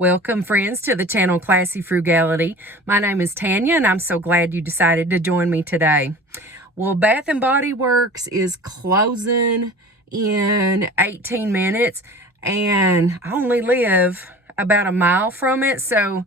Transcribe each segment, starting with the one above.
Welcome, friends, to the channel Classy Frugality. My name is Tanya, and I'm so glad you decided to join me today. Well, Bath & Body Works is closing in 18 minutes, and I only live about a mile from it, so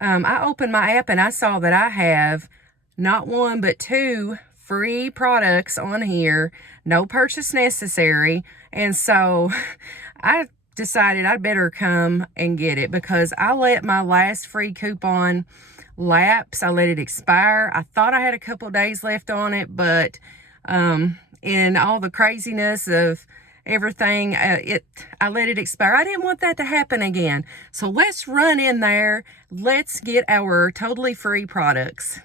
I opened my app and I saw that I have not one but two free products on here, no purchase necessary, and so I decided I'd better come and get it because I let my last free coupon lapse. I let it expire. I thought I had a couple days left on it, but in all the craziness of everything, I let it expire. I didn't want that to happen again. So let's run in there. Let's get our totally free products.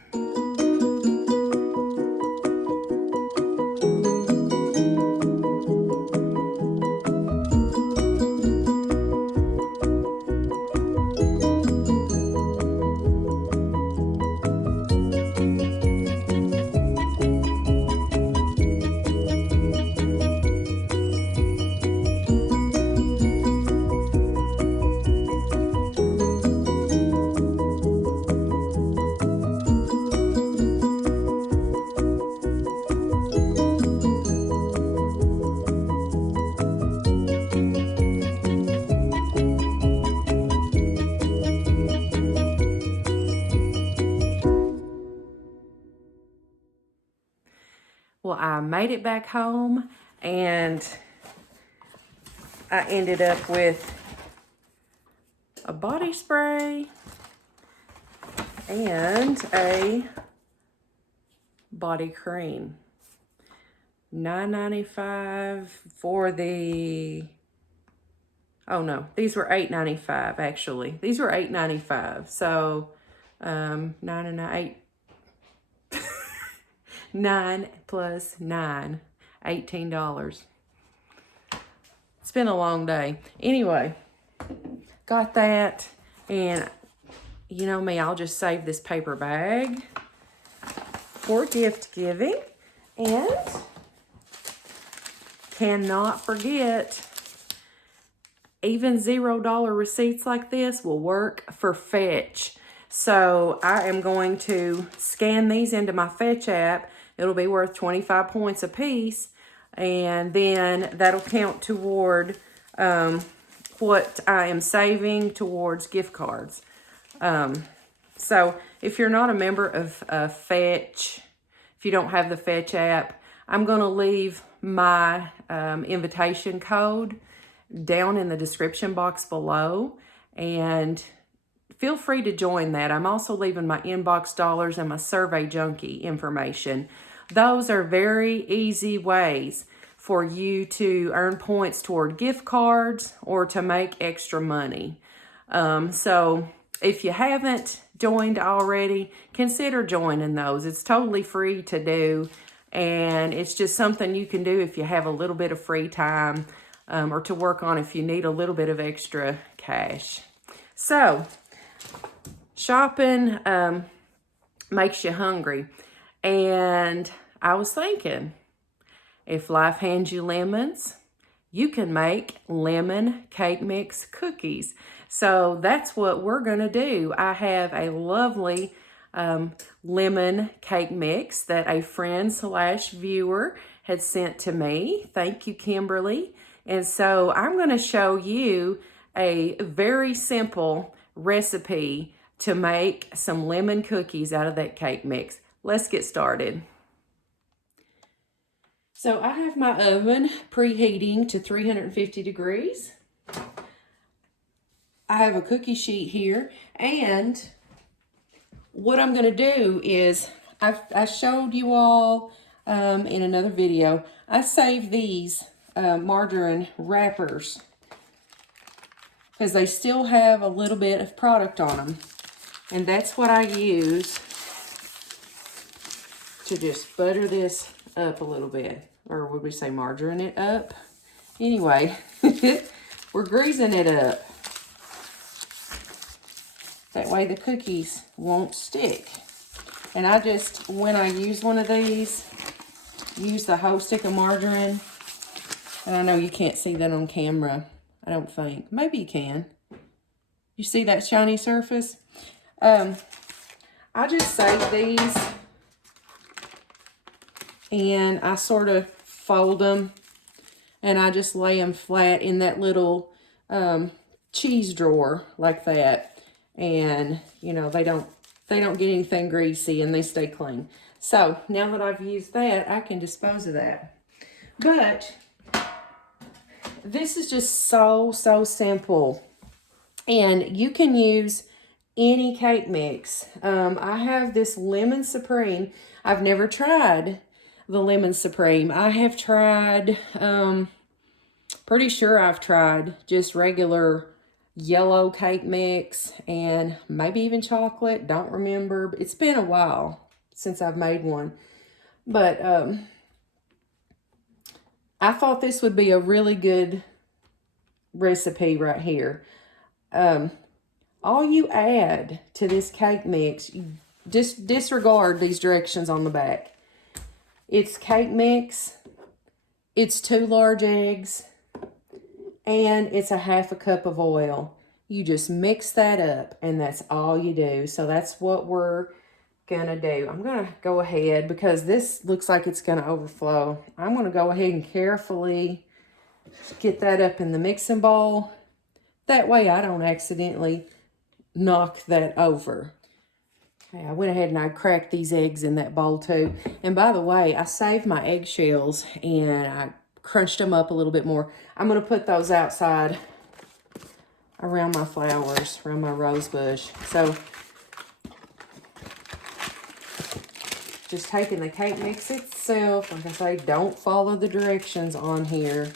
Well, I made it back home and I ended up with a body spray and a body cream. $9.95 for the, oh no, these were $8.95 actually. These were $8.95. So 9 and 8. 9 plus 9, $18. It's been a long day. Anyway, got that, and you know me, I'll just save this paper bag for gift giving, and cannot forget, even $0 receipts like this will work for Fetch. So I am going to scan these into my Fetch app. It'll be worth 25 points a piece, and then that'll count toward what I am saving towards gift cards. So if you're not a member of Fetch, if you don't have the Fetch app, I'm going to leave my invitation code down in the description box below, and feel free to join that. I'm also leaving my inbox dollars and my survey junkie information. Those are very easy ways for you to earn points toward gift cards or to make extra money. So if you haven't joined already, consider joining those. It's totally free to do, and it's just something you can do if you have a little bit of free time, or to work on if you need a little bit of extra cash. So shopping makes you hungry, and I was thinking, if life hands you lemons, you can make lemon cake mix cookies. So that's what we're going to do. I have a lovely lemon cake mix that a friend / viewer had sent to me. Thank you, Kimberly. And so I'm going to show you a very simple recipe to make some lemon cookies out of that cake mix. Let's get started. So I have my oven preheating to 350 degrees. I have a cookie sheet here, and what I'm going to do is, I showed you all in another video, I saved these margarine wrappers because they still have a little bit of product on them. And that's what I use to just butter this up a little bit. Or would we say margarine it up? Anyway, we're greasing it up. That way the cookies won't stick. And I just, when I use one of these, use the whole stick of margarine. And I know you can't see that on camera, I don't think. Maybe you can. You see that shiny surface? I just save these and I sort of fold them and I just lay them flat in that little cheese drawer like that. And, you know, they don't get anything greasy and they stay clean. So now that I've used that, I can dispose of that. But this is just so simple. And you can use any cake mix. I have this lemon supreme. I've never tried the lemon supreme. I have tried, pretty sure I've tried just regular yellow cake mix and maybe even chocolate. Don't remember. It's been a while since I've made one. But I thought this would be a really good recipe right here. All you add to this cake mix, you just disregard these directions on the back. It's cake mix, it's 2 large eggs, and it's a ½ cup of oil. You just mix that up, and that's all you do. So that's what we're gonna do. I'm gonna go ahead, because this looks like it's gonna overflow. I'm gonna go ahead and carefully get that up in the mixing bowl. That way I don't accidentally knock that over. Okay, I went ahead and I cracked these eggs in that bowl too. And by the way, I saved my eggshells and I crunched them up a little bit more. I'm going to put those outside around my flowers, around my rose bush. So just taking the cake mix itself, like I say, don't follow the directions on here.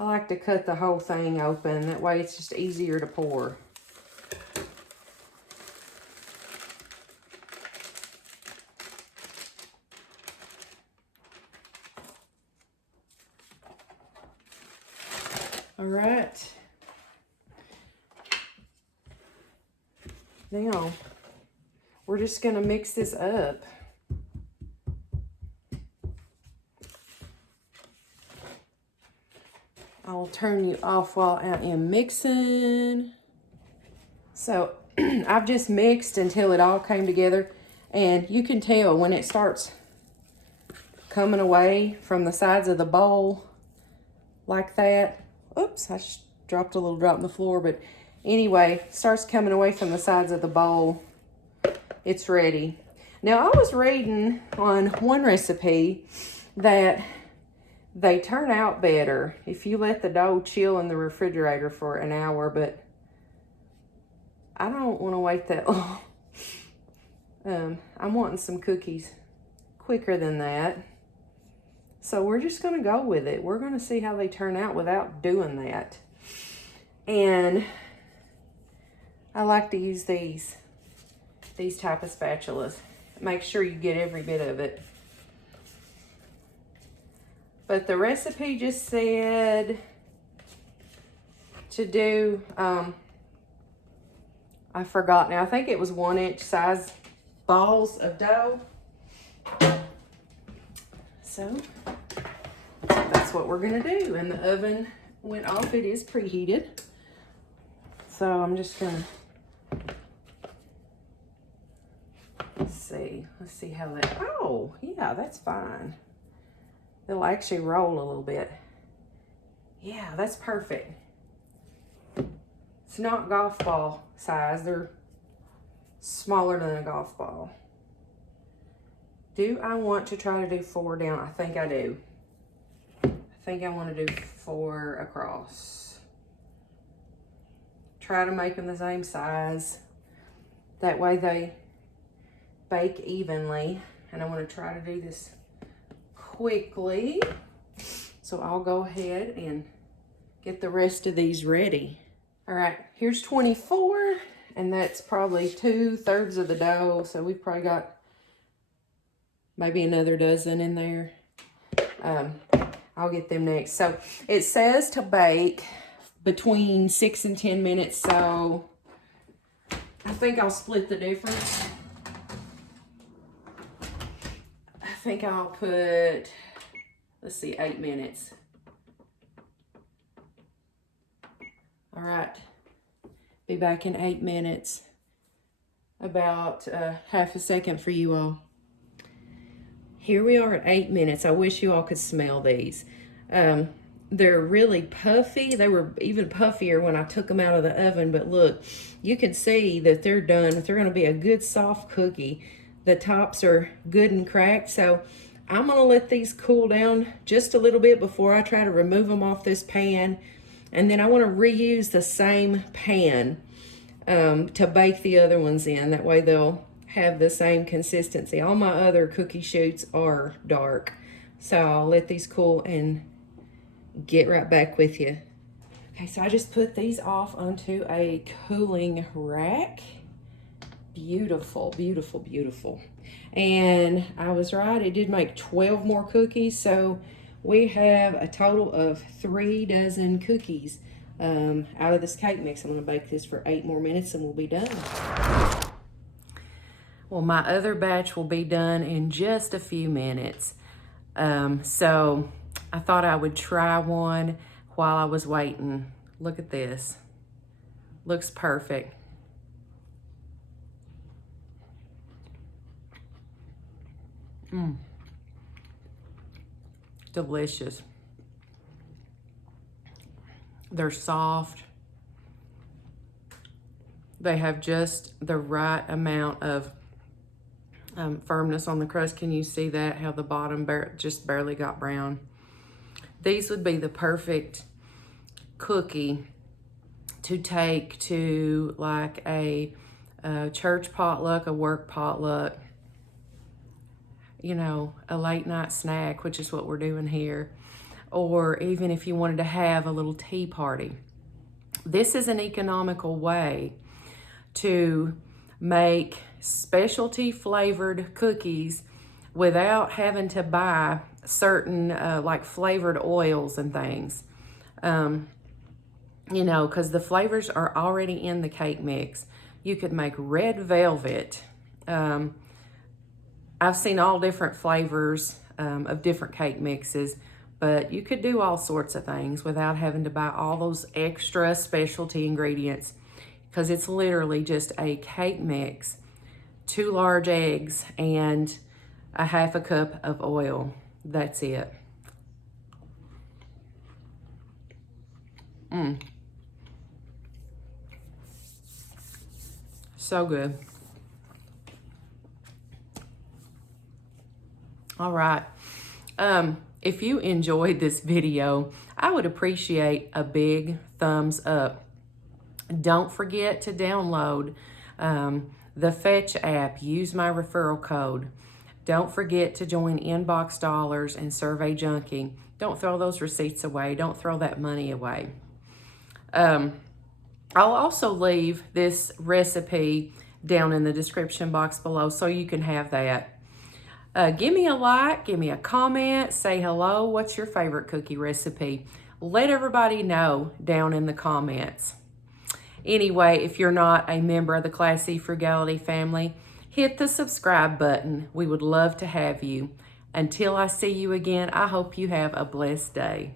I like to cut the whole thing open. That way it's just easier to pour. All right. Now, we're just going to mix this up. I'll turn you off while I am mixing. So I've just mixed until it all came together, and you can tell when it starts coming away from the sides of the bowl like that. Oops, I just dropped a little drop on the floor, but anyway, it starts coming away from the sides of the bowl. It's ready. Now, I was reading on one recipe that they turn out better if you let the dough chill in the refrigerator for an hour, but I don't want to wait that long. I'm wanting some cookies quicker than that. So we're just going to go with it. We're going to see how they turn out without doing that. And I like to use these type of spatulas. Make sure you get every bit of it. But the recipe just said to do, I forgot now. I think it was 1-inch size balls of dough. So that's what we're gonna do. And the oven went off. It is preheated. So I'm just gonna, let's see how that, oh yeah, that's fine. It'll actually roll a little bit. Yeah, that's perfect. It's not golf ball size. They're smaller than a golf ball. Do I want to try to do 4 down? I think I do. I think I want to do 4 across. Try to make them the same size. That way they bake evenly. And I want to try to do this quickly. So I'll go ahead and get the rest of these ready. All right, here's 24, and that's probably 2/3 of the dough. So we've probably got maybe another dozen in there. I'll get them next. So it says to bake between 6 and 10 minutes. So I think I'll split the difference. I think I'll put let's see, 8 minutes. All right, be back in 8 minutes. About half a second for you all. Here we are at 8 minutes. I wish you all could smell these. They're really puffy. They were even puffier when I took them out of the oven, but look, you can see that they're done. They're gonna be a good soft cookie. The tops are good and cracked, so I'm gonna let these cool down just a little bit before I try to remove them off this pan. And then I wanna reuse the same pan to bake the other ones in. That way they'll have the same consistency. All my other cookie shoots are dark. So I'll let these cool and get right back with you. Okay, so I just put these off onto a cooling rack. Beautiful, beautiful, beautiful. And I was right, it did make 12 more cookies. So we have a total of 3 dozen cookies out of this cake mix. I'm gonna bake this for 8 more minutes and we'll be done. Well, my other batch will be done in just a few minutes. So I thought I would try one while I was waiting. Look at this. Looks perfect. Delicious. They're soft. They have just the right amount of firmness on the crust. Can you see that? How the bottom just barely got brown. These would be the perfect cookie to take to like a church potluck, a work potluck, you know, a late night snack, which is what we're doing here. Or even if you wanted to have a little tea party. This is an economical way to make specialty flavored cookies without having to buy certain like flavored oils and things. You know, because the flavors are already in the cake mix. You could make red velvet. I've seen all different flavors of different cake mixes, but you could do all sorts of things without having to buy all those extra specialty ingredients, because it's literally just a cake mix, 2 large eggs, and a half a cup of oil. That's it. So good. All right. If you enjoyed this video, I would appreciate a big thumbs up. Don't forget to download the Fetch app. Use my referral code. Don't forget to join Inbox Dollars and Survey Junkie. Don't throw those receipts away. Don't throw that money away. I'll also leave this recipe down in the description box below so you can have that. Give me a like, give me a comment, say hello. What's your favorite cookie recipe? Let everybody know down in the comments. Anyway, if you're not a member of the Classy Frugality family, hit the subscribe button. We would love to have you. Until I see you again, I hope you have a blessed day.